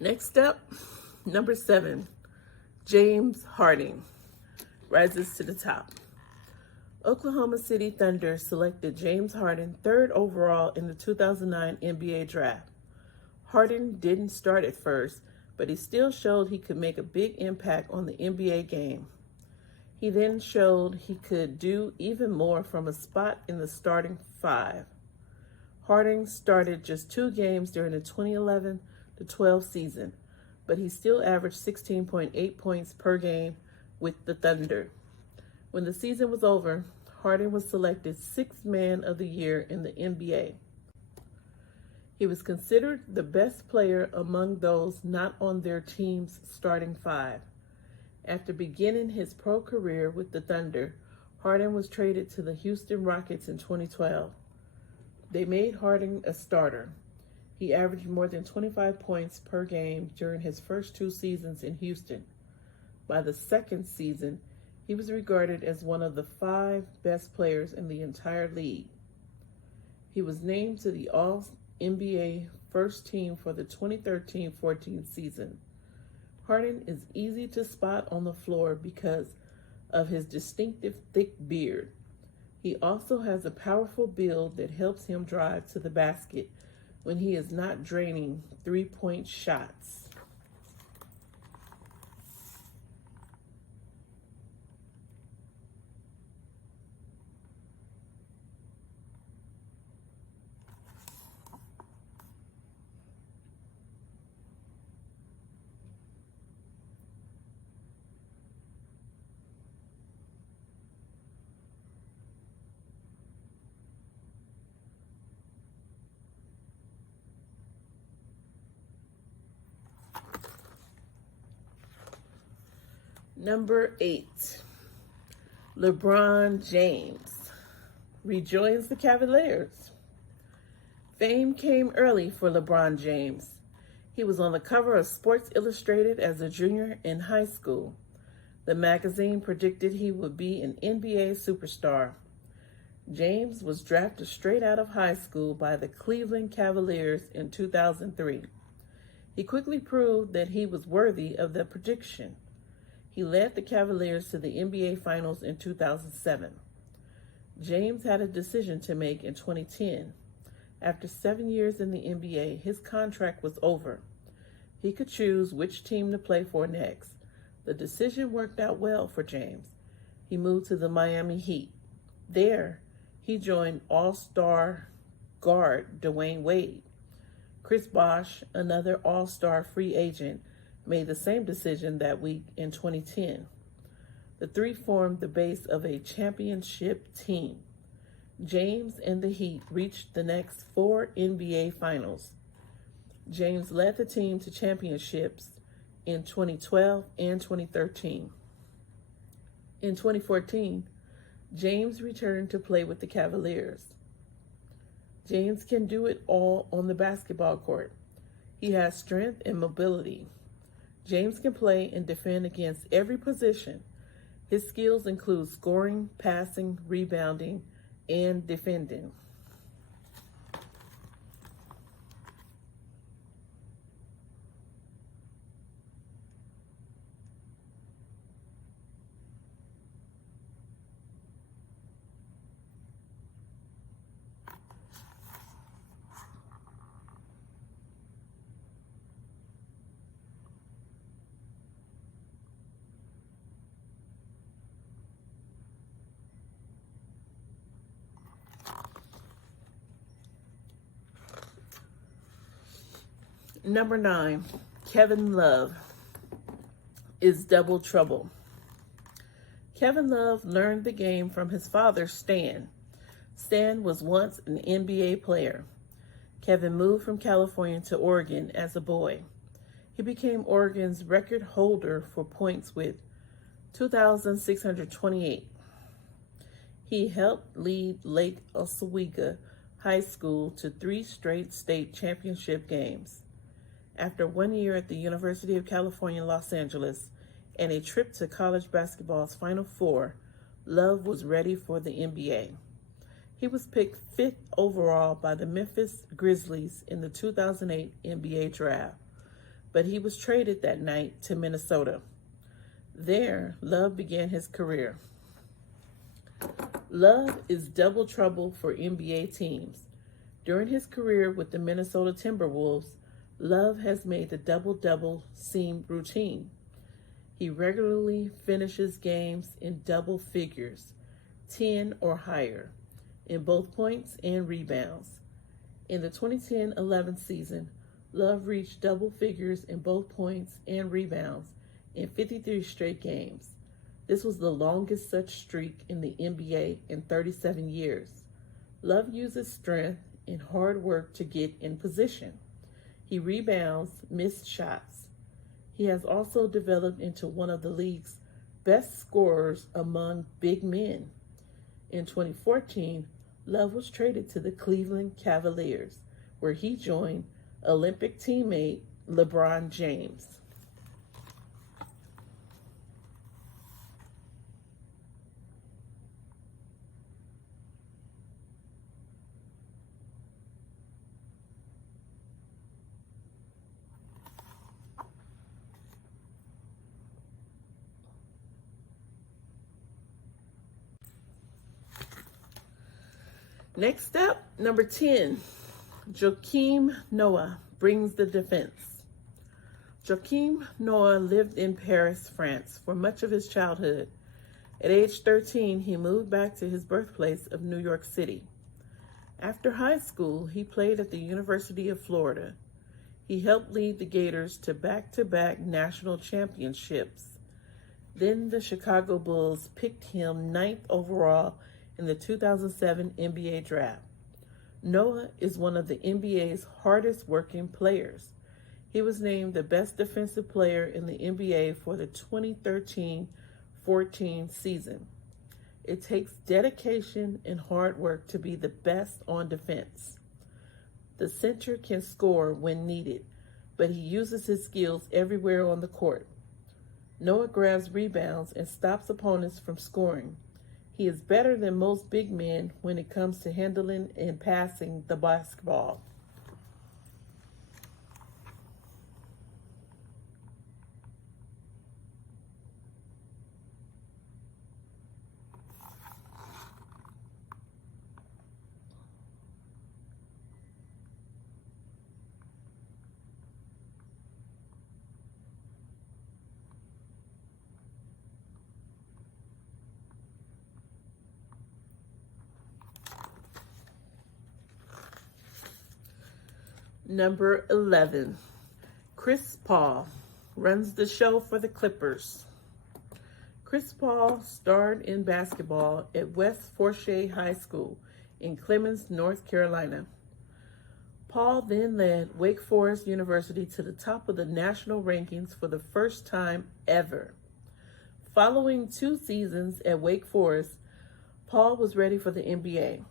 Next up, number 7, James Harden rises to the top. Oklahoma City Thunder selected James Harden 3rd overall in the 2009 NBA draft. Harden didn't start at first, but he still showed he could make a big impact on the NBA game. He then showed he could do even more from a spot in the starting 5. Harden started just 2 games during the 2011-12 season, but he still averaged 16.8 points per game with the Thunder. When the season was over, Harden was selected 6th Man of the Year in the NBA. He was considered the best player among those not on their team's starting 5. After beginning his pro career with the Thunder, Harden was traded to the Houston Rockets in 2012. They made Harden a starter. He averaged more than 25 points per game during his first 2 seasons in Houston. By the second season, he was regarded as one of the 5 best players in the entire league. He was named to the All-NBA First Team for the 2013-14 season. Harden is easy to spot on the floor because of his distinctive thick beard. He also has a powerful build that helps him drive to the basket when he is not draining 3-point shots. Number 8, LeBron James rejoins the Cavaliers. Fame came early for LeBron James. He was on the cover of Sports Illustrated as a junior in high school. The magazine predicted he would be an NBA superstar. James was drafted straight out of high school by the Cleveland Cavaliers in 2003. He quickly proved that he was worthy of the prediction. He led the Cavaliers to the NBA Finals in 2007. James had a decision to make in 2010. After 7 years in the NBA, his contract was over. He could choose which team to play for next. The decision worked out well for James. He moved to the Miami Heat. There, he joined All-Star guard Dwayne Wade. Chris Bosh, another All-Star free agent, made the same decision that week in 2010. The 3 formed the base of a championship team. James and the Heat reached the next 4 NBA Finals. James led the team to championships in 2012 and 2013. In 2014, James returned to play with the Cavaliers. James can do it all on the basketball court. He has strength and mobility. James can play and defend against every position. His skills include scoring, passing, rebounding, and defending. Number 9, Kevin Love is double trouble. Kevin Love learned the game from his father, Stan. Stan was once an NBA player. Kevin moved from California to Oregon as a boy. He became Oregon's record holder for points with 2,628. He helped lead Lake Oswego High School to 3 straight state championship games. After 1 year at the University of California, Los Angeles, and a trip to college basketball's Final Four, Love was ready for the NBA. He was picked 5th overall by the Memphis Grizzlies in the 2008 NBA draft. but he was traded that night to Minnesota. There, Love began his career. Love is double trouble for NBA teams. During his career with the Minnesota Timberwolves, Love has made the double-double seem routine. He regularly finishes games in double figures, 10 or higher, in both points and rebounds. In the 2010-11 season, Love reached double figures in both points and rebounds in 53 straight games. This was the longest such streak in the NBA in 37 years. Love uses strength and hard work to get in position. He rebounds missed shots. He has also developed into one of the league's best scorers among big men. In 2014, Love was traded to the Cleveland Cavaliers, where he joined Olympic teammate LeBron James. Next up, number 10, Joakim Noah brings the defense. Joakim Noah lived in Paris, France for much of his childhood. At age 13, he moved back to his birthplace of New York City. After high school, he played at the University of Florida. He helped lead the Gators to back-to-back national championships. Then the Chicago Bulls picked him 9th overall in the 2007 NBA draft. Noah is one of the NBA's hardest working players. He was named the best defensive player in the NBA for the 2013-14 season. It takes dedication and hard work to be the best on defense. The center can score when needed, but he uses his skills everywhere on the court. Noah grabs rebounds and stops opponents from scoring. He is better than most big men when it comes to handling and passing the basketball. Number 11, Chris Paul runs the show for the Clippers. Chris Paul starred in basketball at West Forsyth High School in Clemens, North Carolina. Paul then led Wake Forest University to the top of the national rankings for the first time ever. Following 2 seasons at Wake Forest, Paul was ready for the NBA.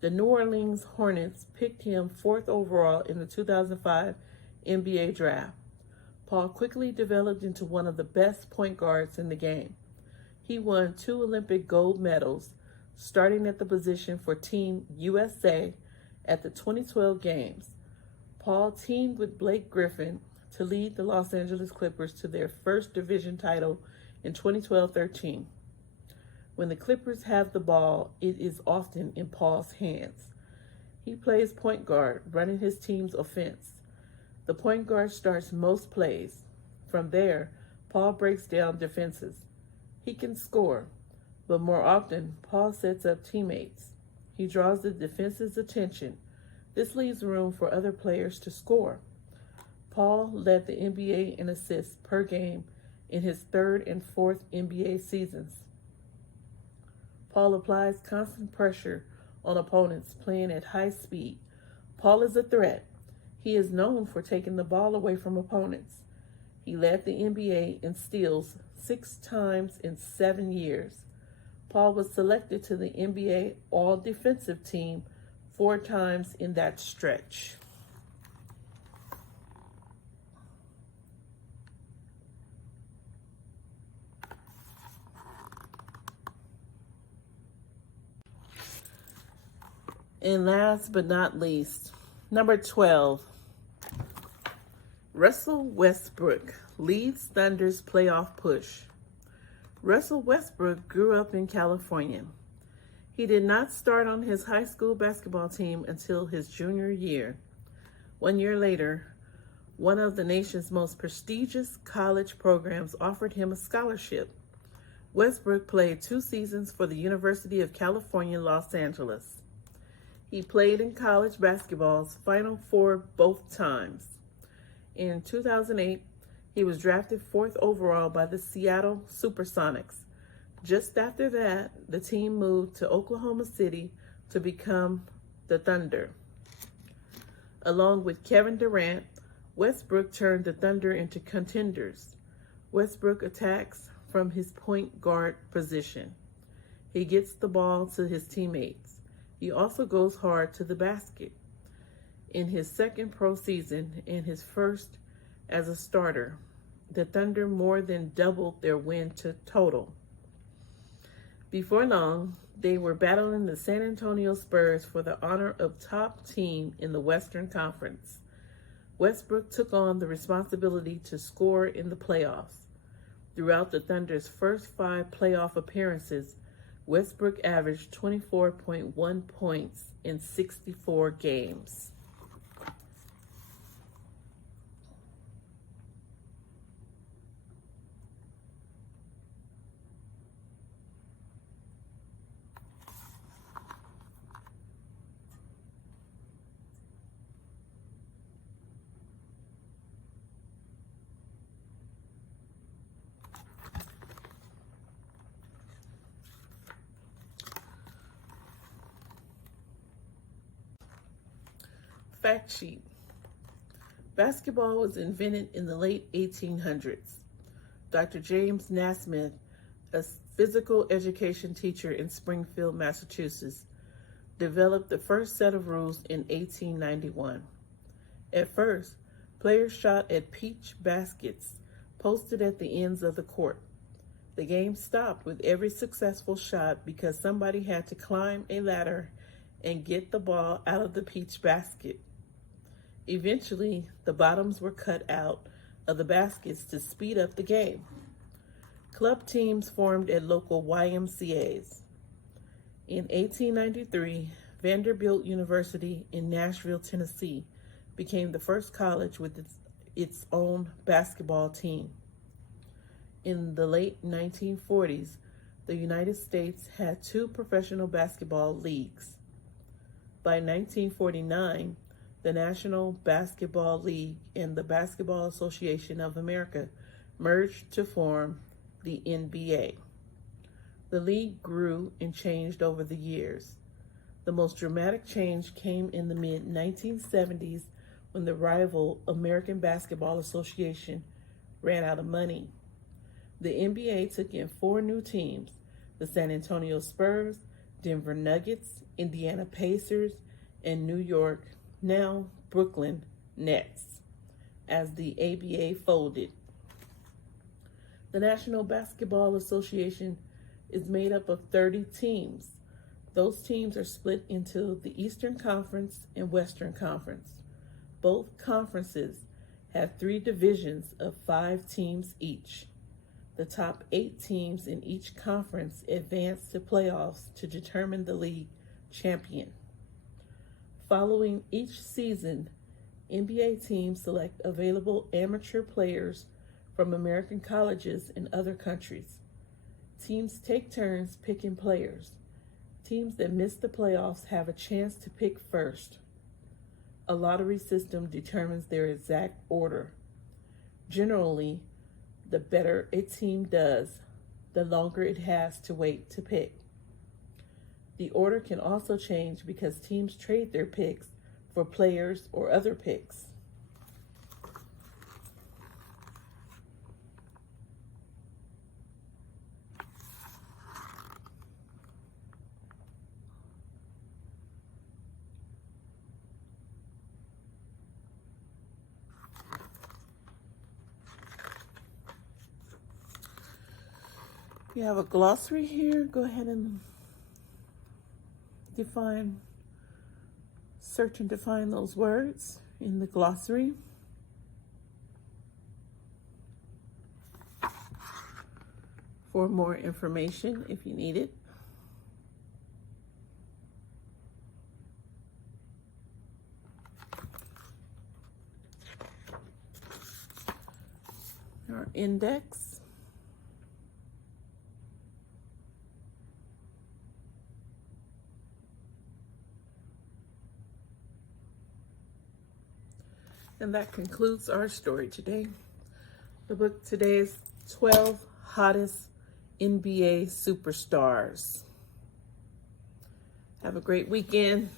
The New Orleans Hornets picked him 4th overall in the 2005 NBA draft. Paul quickly developed into one of the best point guards in the game. He won 2 Olympic gold medals, starting at the position for Team USA at the 2012 Games. Paul teamed with Blake Griffin to lead the Los Angeles Clippers to their first division title in 2012-13. When the Clippers have the ball, it is often in Paul's hands. He plays point guard, running his team's offense. The point guard starts most plays. From there, Paul breaks down defenses. He can score, but more often, Paul sets up teammates. He draws the defense's attention. This leaves room for other players to score. Paul led the NBA in assists per game in his 3rd and 4th NBA seasons. Paul applies constant pressure on opponents playing at high speed. Paul is a threat. He is known for taking the ball away from opponents. He led the NBA in steals 6 times in 7 years. Paul was selected to the NBA All-Defensive Team 4 times in that stretch. And last but not least, number 12, Russell Westbrook leads Thunder's playoff push. Russell Westbrook grew up in California. He did not start on his high school basketball team until his junior year. 1 year later, one of the nation's most prestigious college programs offered him a scholarship. Westbrook played 2 seasons for the University of California, Los Angeles. He played in college basketball's Final Four both times. In 2008, he was drafted 4th overall by the Seattle Supersonics. Just after that, the team moved to Oklahoma City to become the Thunder. Along with Kevin Durant, Westbrook turned the Thunder into contenders. Westbrook attacks from his point guard position. He gets the ball to his teammates. He also goes hard to the basket. In his second pro season and his first as a starter, the Thunder more than doubled their win total. Before long, they were battling the San Antonio Spurs for the honor of top team in the Western Conference. Westbrook took on the responsibility to score in the playoffs. Throughout the Thunder's first 5 playoff appearances, Westbrook averaged 24.1 points in 64 games. Fact sheet. Basketball was invented in the late 1800s. Dr. James Naismith, a physical education teacher in Springfield, Massachusetts, developed the first set of rules in 1891. At first, players shot at peach baskets posted at the ends of the court. The game stopped with every successful shot because somebody had to climb a ladder and get the ball out of the peach basket. Eventually, the bottoms were cut out of the baskets to speed up the game. Club teams formed at local YMCAs. In 1893, Vanderbilt University in Nashville, Tennessee, became the first college with its own basketball team. In the late 1940s, the United States had 2 professional basketball leagues. By 1949, the National Basketball League and the Basketball Association of America merged to form the NBA. The league grew and changed over the years. The most dramatic change came in the mid-1970s when the rival American Basketball Association ran out of money. The NBA took in 4 new teams: the San Antonio Spurs, Denver Nuggets, Indiana Pacers, and New York, now Brooklyn Nets, as the ABA folded. The National Basketball Association is made up of 30 teams. Those teams are split into the Eastern Conference and Western Conference. Both conferences have 3 divisions of 5 teams each. The top 8 teams in each conference advance to playoffs to determine the league champion. Following each season, NBA teams select available amateur players from American colleges in other countries. Teams take turns picking players. Teams that miss the playoffs have a chance to pick first. A lottery system determines their exact order. Generally, the better a team does, the longer it has to wait to pick. The order can also change because teams trade their picks for players or other picks. You have a glossary here. Go ahead and search and define those words in the glossary. for more information if you need it. Our index. And that concludes our story today. The book today is 12 Hottest NBA Superstars. Have a great weekend.